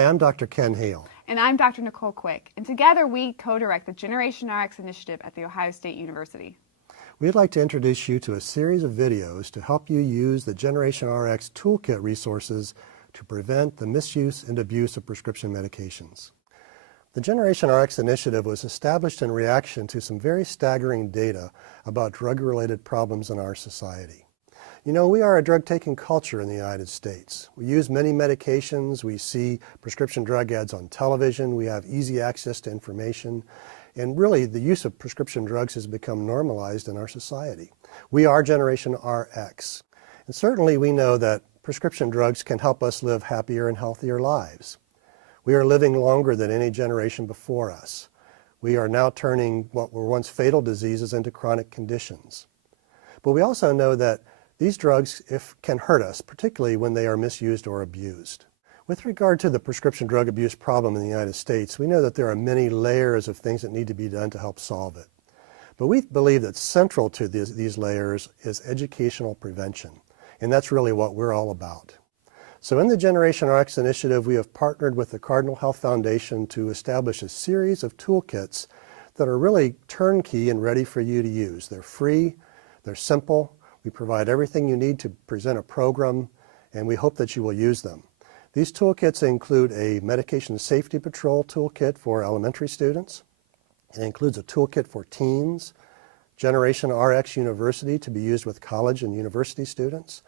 Hi, I'm Dr. Ken Hale. And I'm Dr. Nicole Quick, and together we co-direct the Generation RX initiative at The Ohio State University. We'd like to introduce you to a series of videos to help you use the Generation RX Toolkit resources to prevent the misuse and abuse of prescription medications. The Generation RX initiative was established in reaction to some very staggering data about drug-related problems in our society. You know, we are a drug-taking culture in the United States. We use many medications, we see prescription drug ads on television, we have easy access to information, and really the use of prescription drugs has become normalized in our society. We are Generation RX, and certainly we know that prescription drugs can help us live happier and healthier lives. We are living longer than any generation before us. We are now turning what were once fatal diseases into chronic conditions. But we also know that these drugs can hurt us, particularly when they are misused or abused. With regard to the prescription drug abuse problem in the United States, we know that there are many layers of things that need to be done to help solve it. But we believe that central to these layers is educational prevention, and that's really what we're all about. So in the Generation RX initiative, we have partnered with the Cardinal Health Foundation to establish a series of toolkits that are really turnkey and ready for you to use. They're free, they're simple. We provide everything you need to present a program, and we hope that you will use them. These toolkits include a medication safety patrol toolkit for elementary students. It includes a toolkit for teens, Generation RX University to be used with college and university students.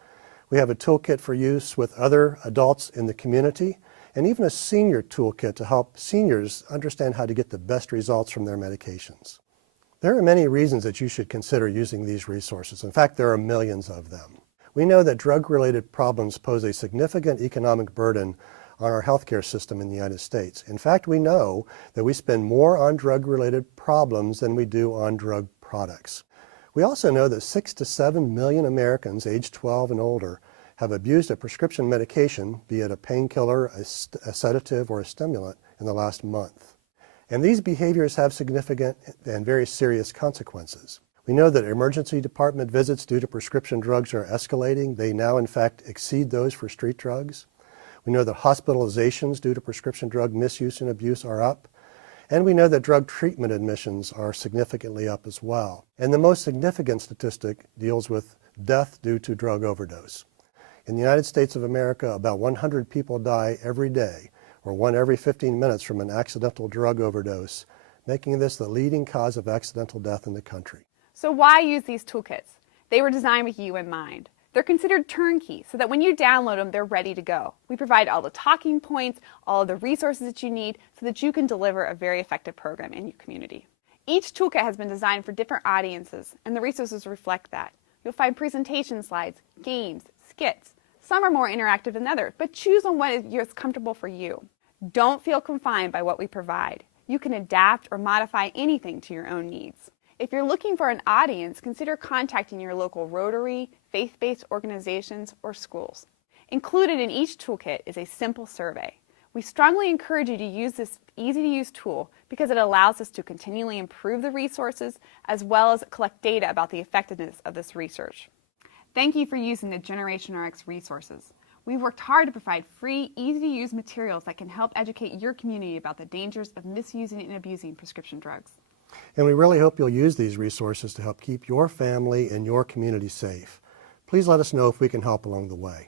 We have a toolkit for use with other adults in the community, and even a senior toolkit to help seniors understand how to get the best results from their medications. There are many reasons that you should consider using these resources. In fact, there are millions of them. We know that drug-related problems pose a significant economic burden on our healthcare system in the United States. In fact, we know that we spend more on drug-related problems than we do on drug products. We also know that 6 to 7 million Americans aged 12 and older have abused a prescription medication, be it a painkiller, a sedative, or a stimulant, in the last month. And these behaviors have significant and very serious consequences. We know that emergency department visits due to prescription drugs are escalating. They now, in fact, exceed those for street drugs. We know that hospitalizations due to prescription drug misuse and abuse are up. And we know that drug treatment admissions are significantly up as well. And the most significant statistic deals with death due to drug overdose. In the United States of America, about 100 people die every day, or 1 every 15 minutes, from an accidental drug overdose, making this the leading cause of accidental death in the country. So why use these toolkits? They were designed with you in mind. They're considered turnkey, so that when you download them, they're ready to go. We provide all the talking points, all of the resources that you need, so that you can deliver a very effective program in your community. Each toolkit has been designed for different audiences, and the resources reflect that. You'll find presentation slides, games, skits. Some are more interactive than others, but choose on what is comfortable for you. Don't feel confined by what we provide. You can adapt or modify anything to your own needs. If you're looking for an audience, consider contacting your local Rotary, faith-based organizations, or schools. Included in each toolkit is a simple survey. We strongly encourage you to use this easy-to-use tool because it allows us to continually improve the resources as well as collect data about the effectiveness of this research. Thank you for using the Generation RX resources. We've worked hard to provide free, easy-to-use materials that can help educate your community about the dangers of misusing and abusing prescription drugs. And we really hope you'll use these resources to help keep your family and your community safe. Please let us know if we can help along the way.